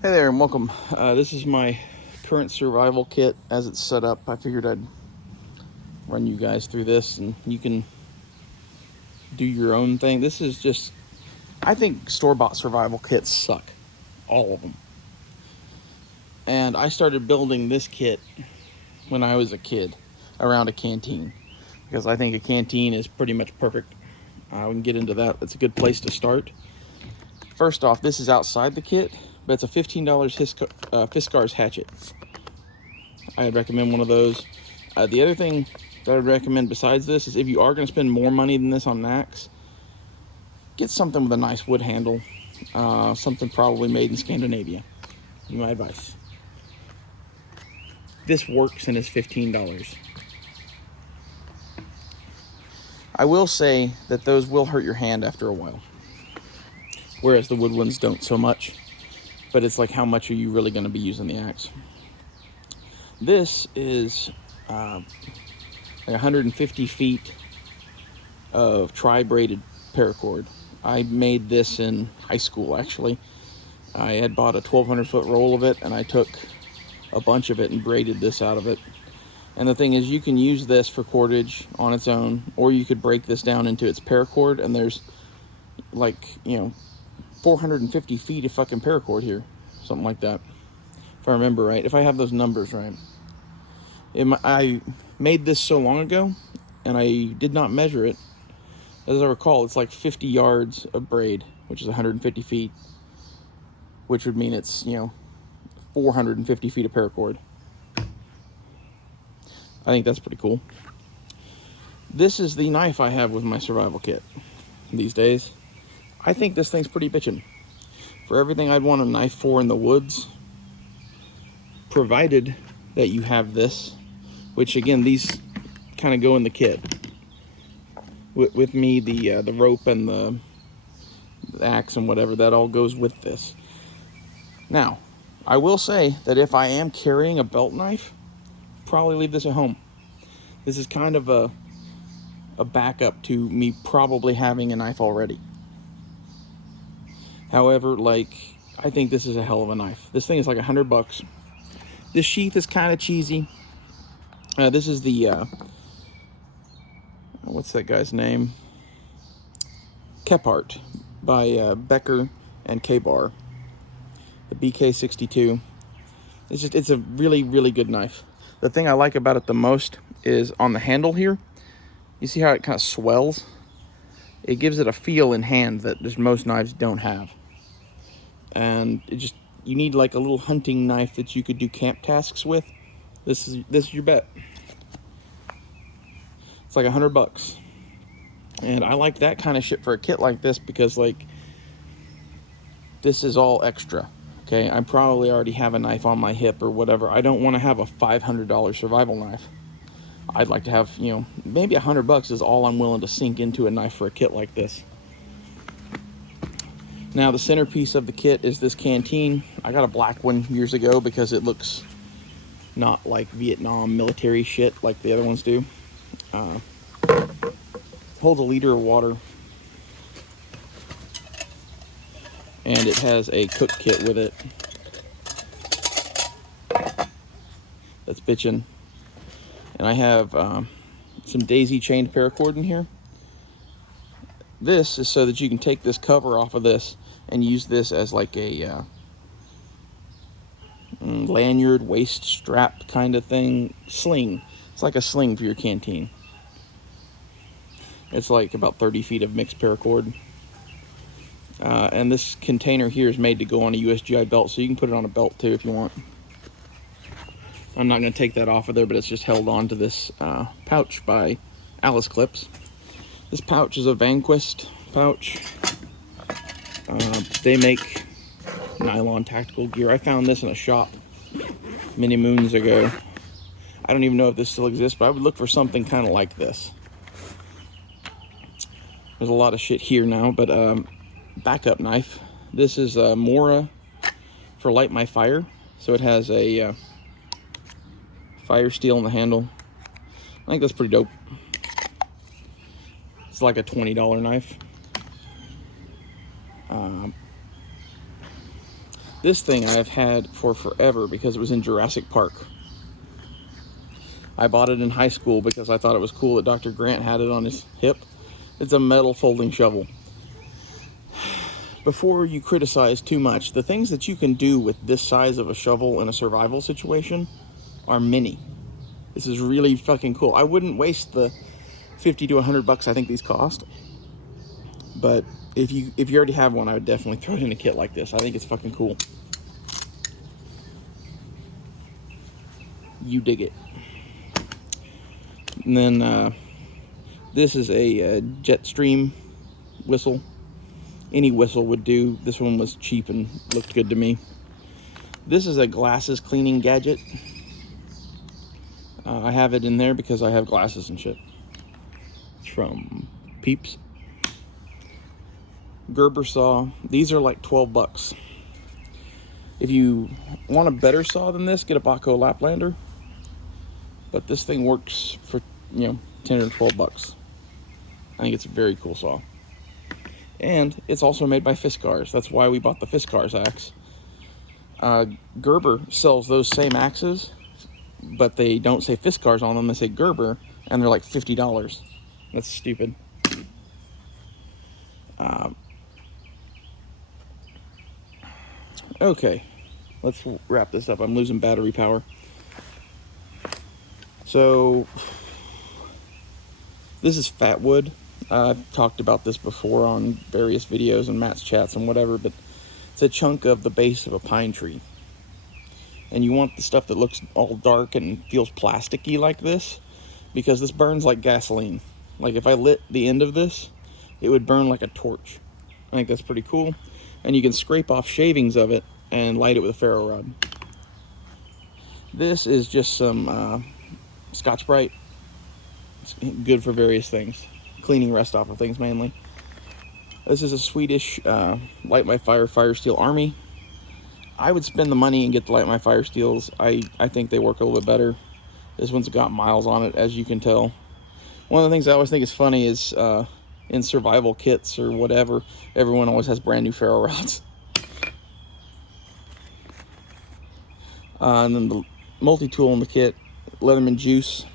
Hey there and welcome. This is my current survival kit as it's set up. I figured I'd run you guys through this and you can do your own thing. This is just, I think store-bought survival kits suck. All of them. And I started building this kit when I was a kid around a canteen because I think a canteen is pretty much perfect. We can get into that. It's a good place to start. First off, this is outside the kit, but it's a $15 Fiskars hatchet. I'd recommend one of those. The other thing that I'd recommend besides this is if you are going to spend more money than this on an axe, get something with a nice wood handle. Something probably made in Scandinavia. My advice. This works and is $15. I will say that those will hurt your hand after a while, whereas the wood ones don't so much. But it's like, how much are you really going to be using the axe? This is like 150 feet of tri-braided paracord. I made this in high school, actually. I had bought a 1,200 foot roll of it, and I took a bunch of it and braided this out of it. And the thing is, you can use this for cordage on its own, or you could break this down into its paracord, and there's like, 450 feet of fucking paracord here. Something like that. If I remember right. If I have those numbers right. I made this so long ago, and I did not measure it. As I recall, it's like 50 yards of braid, which is 150 feet, which would mean it's, 450 feet of paracord. I think that's pretty cool. This is the knife I have with my survival kit these days. I think this thing's pretty bitchin'. For everything I'd want a knife for in the woods, provided that you have this, which again, these kind of go in the kit. With me, the rope and the axe and whatever, that all goes with this. Now, I will say that if I am carrying a belt knife, probably leave this at home. This is kind of a backup to me probably having a knife already. However, I think this is a hell of a knife. This thing is like $100. This sheath is kind of cheesy. This is the, what's that guy's name? Kephart by Becker and K-Bar. The BK62. It's a really, really good knife. The thing I like about it the most is on the handle here. You see how it kind of swells? It gives it a feel in hand that just most knives don't have. And you need like a little hunting knife that you could do camp tasks with. This is your bet. It's like $100. And I like that kind of shit for a kit like this because this is all extra. Okay, I probably already have a knife on my hip or whatever. I don't want to have a $500 survival knife. I'd like to have, maybe $100 is all I'm willing to sink into a knife for a kit like this. Now, the centerpiece of the kit is this canteen. I got a black one years ago because it looks not like Vietnam military shit like the other ones do. Holds a liter of water. And it has a cook kit with it. That's bitchin'. And I have some daisy chained paracord in here. This is so that you can take this cover off of this and use this as like a lanyard, waist strap kind of thing. Sling. It's like a sling for your canteen. It's like about 30 feet of mixed paracord. And this container here is made to go on a USGI belt, so you can put it on a belt too if you want. I'm not going to take that off of there, but it's just held on to this pouch by Alice Clips. This pouch is a Vanquist pouch. They make nylon tactical gear. I found this in a shop many moons ago. I don't even know if this still exists, but I would look for something kind of like this. There's a lot of shit here now, but backup knife. This is Mora for light my fire. So it has a fire steel in the handle. I think that's pretty dope. It's like a $20 knife. This thing I've had for forever because it was in Jurassic Park. I bought it in high school because I thought it was cool that Dr. Grant had it on his hip. It's a metal folding shovel. Before you criticize too much, the things that you can do with this size of a shovel in a survival situation are mini. This is really fucking cool. I wouldn't waste the 50 to 100 bucks I think these cost. But if you already have one, I would definitely throw it in a kit like this. I think it's fucking cool. You dig it. And then this is a Jetstream whistle. Any whistle would do. This one was cheap and looked good to me. This is a glasses cleaning gadget. I have it in there because I have glasses and shit. It's from Peeps. Gerber saw. These are like 12 bucks. If you want a better saw than this, get a Baco Laplander. But this thing works for, 10 or 12 bucks. I think it's a very cool saw. And it's also made by Fiskars. That's why we bought the Fiskars axe. Gerber sells those same axes, but they don't say Fiskars on them. They say Gerber, and they're like $50. That's stupid. Okay, let's wrap this up. I'm losing battery power. So, this is fat wood. I've talked about this before on various videos and Matt's chats and whatever, but it's a chunk of the base of a pine tree. And you want the stuff that looks all dark and feels plasticky like this, because this burns like gasoline. Like if I lit the end of this, it would burn like a torch. I think that's pretty cool. And you can scrape off shavings of it and light it with a ferro rod. This is just some Scotch-Brite. It's good for various things. Cleaning rust off of things mainly. This is a Swedish Light My Fire Steel Army. I would spend the money and get the Light My Fire Steels. I think they work a little bit better. This one's got miles on it, as you can tell. One of the things I always think is funny is in survival kits or whatever, everyone always has brand new ferro rods. And then the multi-tool in the kit, Leatherman Juice.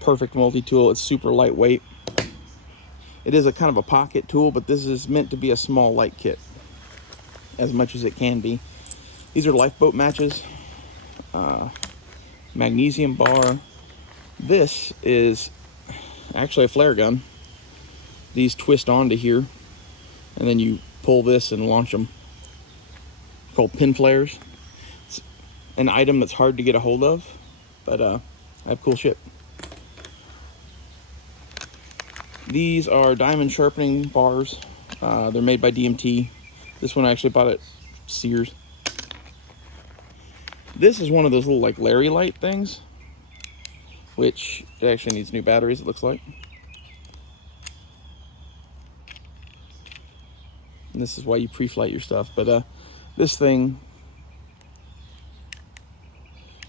Perfect multi-tool. It's super lightweight. It is a kind of a pocket tool, but this is meant to be a small light kit as much as it can be. These are lifeboat matches, magnesium bar. This is actually a flare gun. These twist onto here, and then you pull this and launch them. Called pin flares. It's an item that's hard to get a hold of, but I have cool shit. These are diamond sharpening bars. They're made by DMT. This one I actually bought at Sears. This is one of those little like Larry light things, which it actually needs new batteries, it looks like. And this is why you pre-flight your stuff. But this thing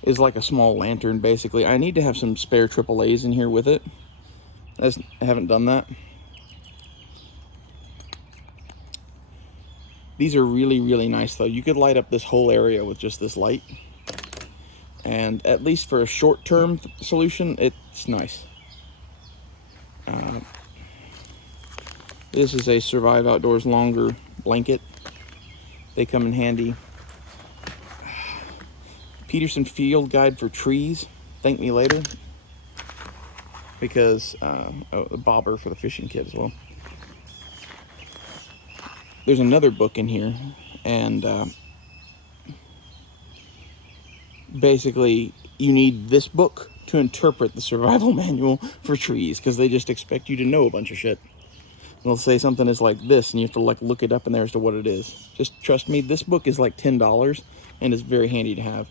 is like a small lantern, basically. I need to have some spare AAAs in here with it. I haven't done that. These are really, really nice, though. You could light up this whole area with just this light. And at least for a short-term solution, it's nice. This is a Survive Outdoors Longer blanket. They come in handy. Peterson Field Guide for Trees. Thank me later. Because, the bobber for the fishing kit as well. There's another book in here, and basically you need this book to interpret the survival manual for trees, because they just expect you to know a bunch of shit. They'll say something is like this, and you have to like look it up in there as to what it is. Just trust me, this book is like $10, and it's very handy to have.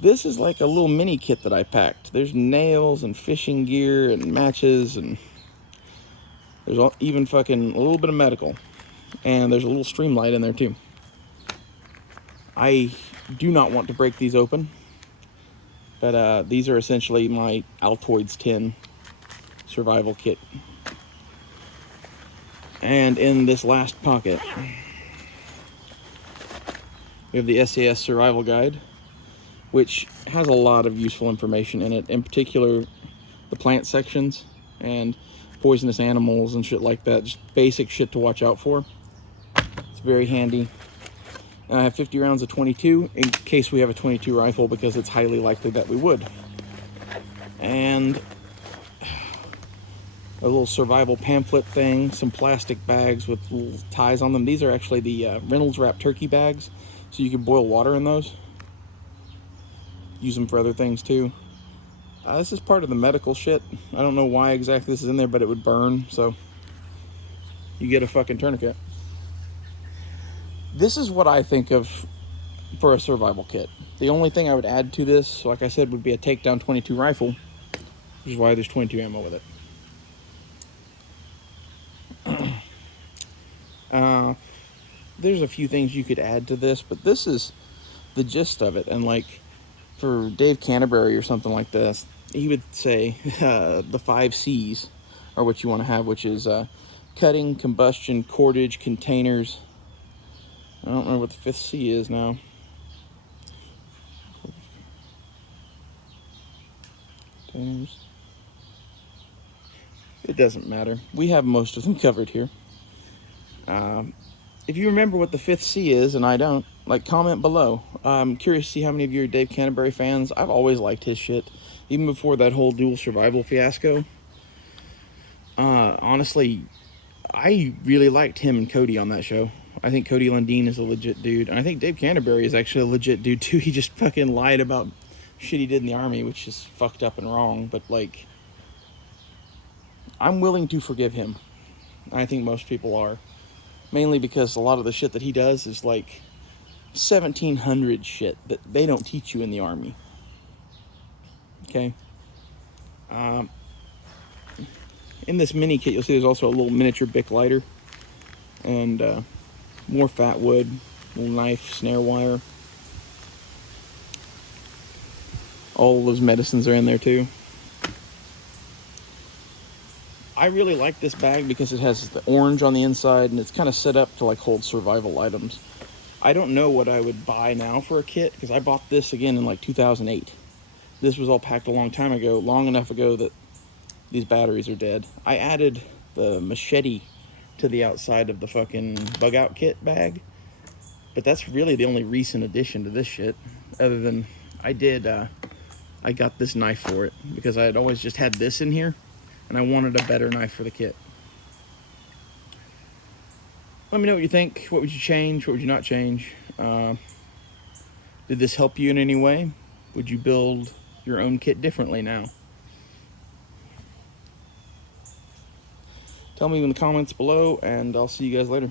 This is like a little mini kit that I packed. There's nails and fishing gear and matches, and there's even fucking a little bit of medical. And there's a little stream light in there too. I do not want to break these open, but these are essentially my Altoids 10 survival kit. And in this last pocket, We have the SAS Survival Guide, which has a lot of useful information in it, in particular the plant sections and poisonous animals and shit like that. Just basic shit to watch out for. It's very handy. And I have 50 rounds of 22 in case we have a 22 rifle, because it's highly likely that we would. And a little survival pamphlet thing, some plastic bags with little ties on them. These are actually the Reynolds wrap turkey bags, so you can boil water in those. Use them for other things too. This is part of the medical shit. I don't know why exactly this is in there, but it would burn, so you get a fucking tourniquet. This is what I think of for a survival kit. The only thing I would add to this, like I said, would be a takedown 22 rifle, which is why there's 22 ammo with it. There's a few things you could add to this, but this is the gist of it. And like for Dave Canterbury or something like this, he would say the 5 C's are what you want to have, which is cutting, combustion, cordage, containers. I don't know what the 5th C is now. Containers. It doesn't matter. We have most of them covered here. If you remember what the 5th C is, and I don't, like, comment below. I'm curious to see how many of you are Dave Canterbury fans. I've always liked his shit, even before that whole dual survival fiasco. Honestly, I really liked him and Cody on that show. I think Cody Lundeen is a legit dude, and I think Dave Canterbury is actually a legit dude too. He just fucking lied about shit he did in the army, which is fucked up and wrong, but like, I'm willing to forgive him. I think most people are. Mainly because a lot of the shit that he does is like 1700 shit that they don't teach you in the army. Okay? In this mini kit, you'll see there's also a little miniature Bic lighter. And more fat wood, little knife, snare wire. All those medicines are in there too. I really like this bag because it has the orange on the inside, and it's kind of set up to like hold survival items. I don't know what I would buy now for a kit, because I bought this again in like 2008. This was all packed a long time ago, long enough ago that these batteries are dead. I added the machete to the outside of the fucking bug out kit bag, but that's really the only recent addition to this shit, other than I got this knife for it because I had always just had this in here, and I wanted a better knife for the kit. Let me know what you think. What would you change? What would you not change? Did this help you in any way? Would you build your own kit differently now? Tell me in the comments below, and I'll see you guys later.